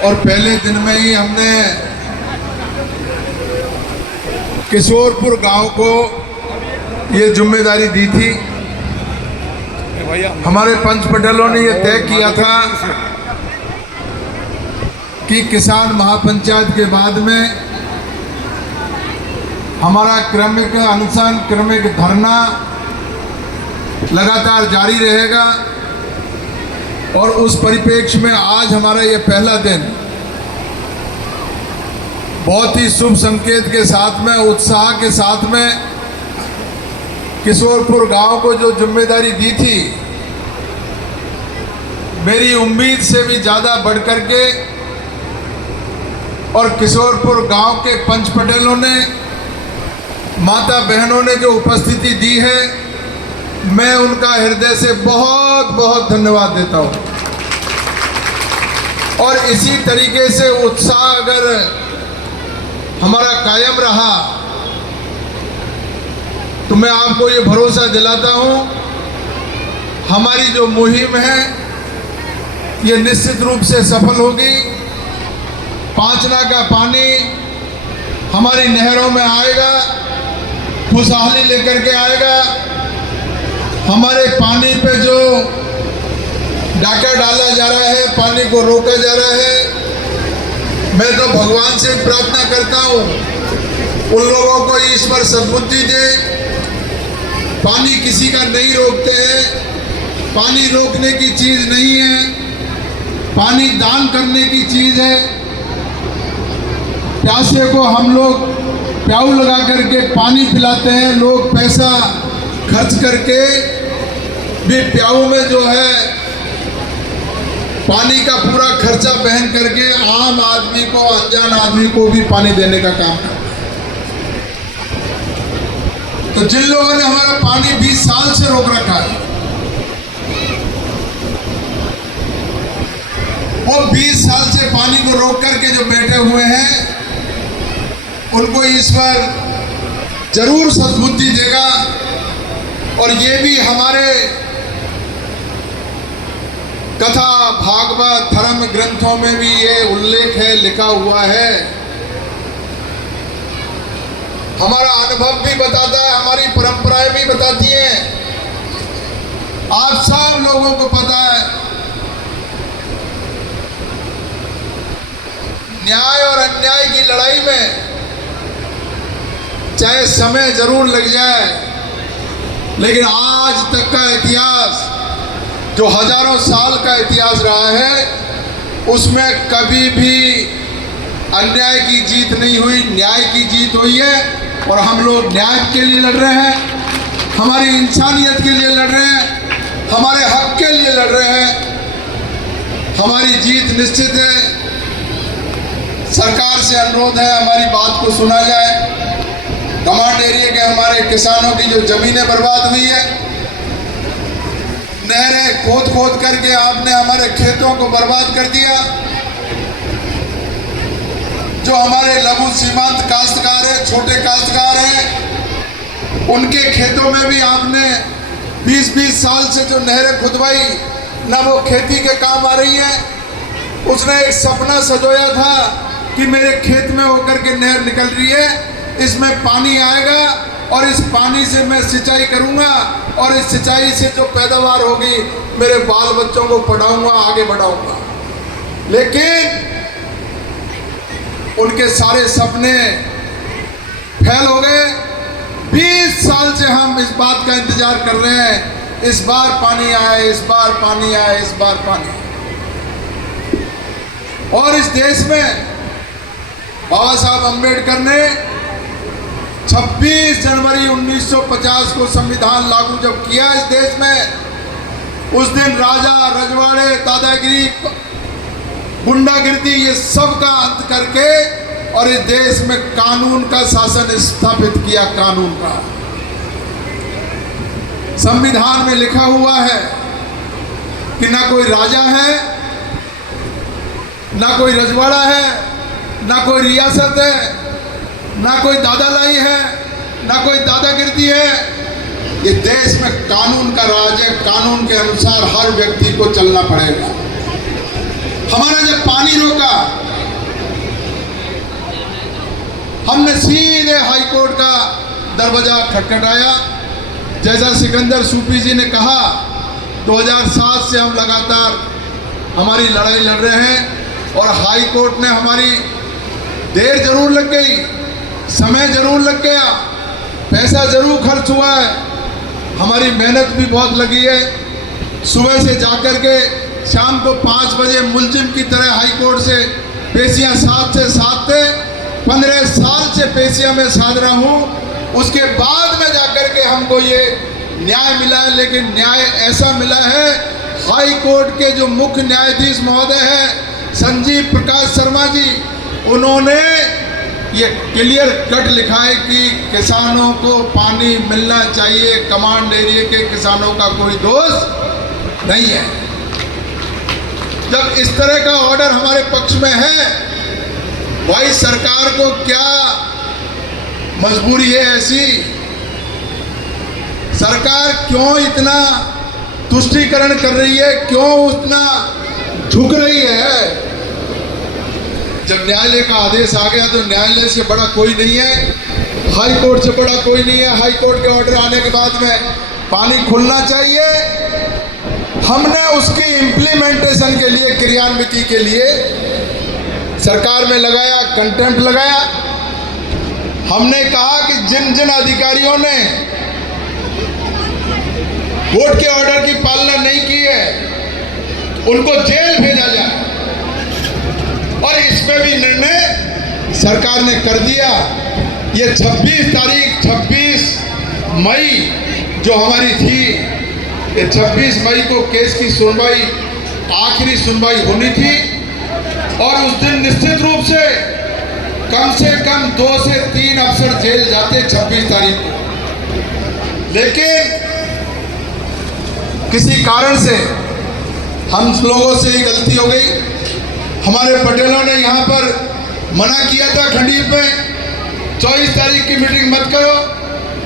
और पहले दिन में ही हमने किशोरपुर गांव को ये जिम्मेदारी दी थी। हमारे पंच पटेलों ने ये तय किया था कि किसान महापंचायत के बाद में हमारा क्रमिक अनशन, क्रमिक धरना लगातार जारी रहेगा। और उस परिप्रेक्ष्य में आज हमारा ये पहला दिन बहुत ही शुभ संकेत के साथ में, उत्साह के साथ में किशोरपुर गांव को जो जिम्मेदारी दी थी, मेरी उम्मीद से भी ज़्यादा बढ़कर के और किशोरपुर गांव के पंच पटेलों ने, माता बहनों ने जो उपस्थिति दी है, मैं उनका हृदय से बहुत बहुत धन्यवाद देता हूं। और इसी तरीके से उत्साह अगर हमारा कायम रहा तो मैं आपको ये भरोसा दिलाता हूं, हमारी जो मुहिम है ये निश्चित रूप से सफल होगी। पांचना का पानी हमारी नहरों में आएगा, खुशहाली लेकर के आएगा। हमारे पानी पे जो डाका डाला जा रहा है, पानी को रोका जा रहा है, मैं तो भगवान से प्रार्थना करता हूँ उन लोगों को ईश्वर सद्बुद्धि दे। पानी किसी का नहीं रोकते हैं, पानी रोकने की चीज़ नहीं है, पानी दान करने की चीज़ है। प्यासे को हम लोग प्याऊ लगा करके पानी पिलाते हैं, लोग पैसा खर्च करके भी प्याऊ में जो है पानी का पूरा खर्चा बहन करके आम आदमी को, अनजान आदमी को भी पानी देने का काम करते हैं। तो जिन लोगों ने हमारा पानी 20 साल से रोक रखा है, वो 20 साल से पानी को रोक करके जो बैठे हुए हैं, उनको ईश्वर जरूर सद्बुद्धि देगा। और ये भी हमारे कथा, भागवत, धर्म ग्रंथों में भी ये उल्लेख है, लिखा हुआ है। हमारा अनुभव भी बताता है, हमारी परंपराएं भी बताती हैं। आप सब लोगों को पता है, न्याय और अन्याय की लड़ाई में चाहे समय जरूर लग जाए, लेकिन आज तक का इतिहास जो हजारों साल का इतिहास रहा है, उसमें कभी भी अन्याय की जीत नहीं हुई, न्याय की जीत हुई है। और हम लोग न्याय के लिए लड़ रहे हैं, हमारी इंसानियत के लिए लड़ रहे हैं, हमारे हक के लिए लड़ रहे हैं। हमारी जीत निश्चित है। सरकार से अनुरोध है, हमारी बात को सुना जाए। कमांड एरिया के हमारे किसानों की जो जमीनें बर्बाद हुई है, नहरें खोद खोद करके आपने हमारे खेतों को बर्बाद कर दिया। जो हमारे लघु सीमांत काश्तकार हैं, छोटे काश्तकार हैं, उनके खेतों में भी आपने 20-20 साल से जो नहरें खुदवाई, ना वो खेती के काम आ रही है। उसने एक सपना सजोया था कि मेरे खेत में होकर के नहर निकल रही है, इसमें पानी आएगा और इस पानी से मैं सिंचाई करूंगा और इस सिंचाई से जो पैदावार होगी, मेरे बाल बच्चों को पढ़ाऊंगा, आगे बढ़ाऊंगा। लेकिन उनके सारे सपने फेल हो गए। 20 साल से हम इस बात का इंतजार कर रहे हैं, इस बार पानी आए, इस बार पानी आए, इस बार पानी। और इस देश में बाबा साहब अम्बेडकर ने 26 जनवरी 1950 को संविधान लागू जब किया इस देश में, उस दिन राजा, रजवाड़े, दादागिरी, गुंडागिरी, ये सब का अंत करके और इस देश में कानून का शासन स्थापित किया। कानून का संविधान में लिखा हुआ है कि ना कोई राजा है, ना कोई रजवाड़ा है, ना कोई रियासत है, ना कोई दादालाई है, ना कोई दादागिरी है। ये देश में कानून का राज है। कानून के अनुसार हर व्यक्ति को चलना पड़ेगा। हमारा जब पानी रोका, हमने सीधे हाई कोर्ट का दरवाजा खटखटाया। जैसा सिकंदर सूफी जी ने कहा, 2007 से हम लगातार हमारी लड़ाई लड़ रहे हैं और हाई कोर्ट ने हमारी, देर जरूर लग गई, समय जरूर लग गया, पैसा जरूर खर्च हुआ है, हमारी मेहनत भी बहुत लगी है। सुबह से जाकर के शाम को 5 बजे मुलजिम की तरह हाई कोर्ट से पेशियां 7 से 7 थे। 15 साल से पेशियां में साध रहा हूँ, उसके बाद में जाकर के हमको ये न्याय मिला है। लेकिन न्याय ऐसा मिला है, हाई कोर्ट के जो मुख्य न्यायाधीश महोदय हैं संजीव प्रकाश शर्मा जी, उन्होंने ये क्लियर कट लिखा है कि किसानों को पानी मिलना चाहिए, कमांड एरिया के किसानों का कोई दोष नहीं है। जब इस तरह का ऑर्डर हमारे पक्ष में है, भाई सरकार को क्या मजबूरी है ऐसी? सरकार क्यों इतना तुष्टीकरण कर रही है, क्यों उतना झुक रही है? जब न्यायालय का आदेश आ गया तो न्यायालय से बड़ा कोई नहीं है, हाई कोर्ट से बड़ा कोई नहीं है। हाई कोर्ट के ऑर्डर आने के बाद में पानी खुलना चाहिए। हमने उसकी इम्प्लीमेंटेशन के लिए, क्रियान्विति के लिए सरकार में लगाया, कंटेम्प्ट लगाया। हमने कहा कि जिन जिन अधिकारियों ने कोर्ट के ऑर्डर की पालना नहीं की है उनको जेल भेजा जाए, और इस पे भी निर्णय सरकार ने कर दिया। ये 26 मई जो हमारी थी, ये 26 मई को केस की सुनवाई, आखिरी सुनवाई होनी थी, और उस दिन निश्चित रूप से कम 2 से 3 अफसर जेल जाते 26 तारीख को। लेकिन किसी कारण से हम लोगों से ही गलती हो गई। हमारे पटेलों ने यहाँ पर मना किया था खंडीर में 24 तारीख की मीटिंग मत करो।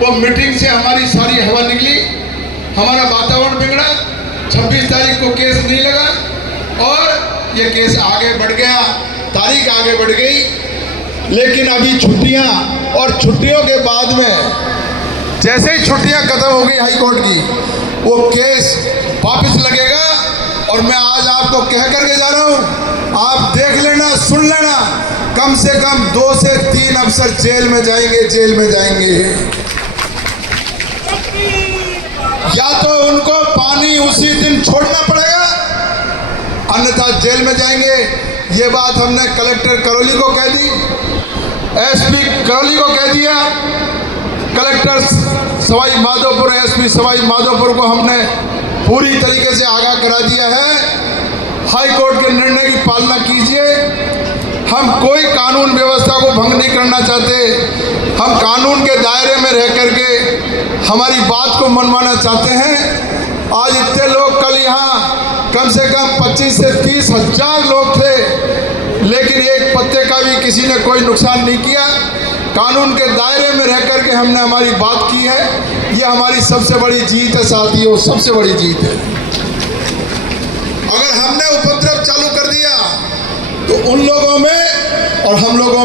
वो मीटिंग से हमारी सारी हवा निकली, हमारा वातावरण बिगड़ा। 26 तारीख को केस नहीं लगा और ये केस आगे बढ़ गया, तारीख आगे बढ़ गई। लेकिन अभी छुट्टियां, और छुट्टियों के बाद में जैसे ही छुट्टियां खत्म हो गई हाई कोर्ट की, वो केस वापस लगेगा। और मैं आज आपको कह करके जा रहा हूं, आप देख लेना, सुन लेना, कम से कम 2 से 3 अफसर जेल में जाएंगे, जेल में जाएंगे। या तो उनको पानी उसी दिन छोड़ना पड़ेगा, अन्यथा जेल में जाएंगे। ये बात हमने कलेक्टर करौली को कह दी, एसपी करौली को कह दिया, कलेक्टर सवाई माधोपुर, एसपी सवाई माधोपुर को हमने पूरी तरीके से आगाह करा दिया है। हाई कोर्ट के निर्णय की पालना कीजिए। हम कोई कानून व्यवस्था को भंग नहीं करना चाहते, हम कानून के दायरे में रह करके हमारी बात को मनवाना चाहते हैं। आज इतने लोग, कल यहाँ कम से कम 25 से 30 हजार लोग थे, लेकिन एक पत्ते का भी किसी ने कोई नुकसान नहीं किया। कानून के दायरे में रह करके हमने हमारी बात की है। ये हमारी सबसे बड़ी जीत है साथियों, सबसे बड़ी जीत है। अगर हमने उपद्रव चालू कर दिया तो उन लोगों में और हम लोगों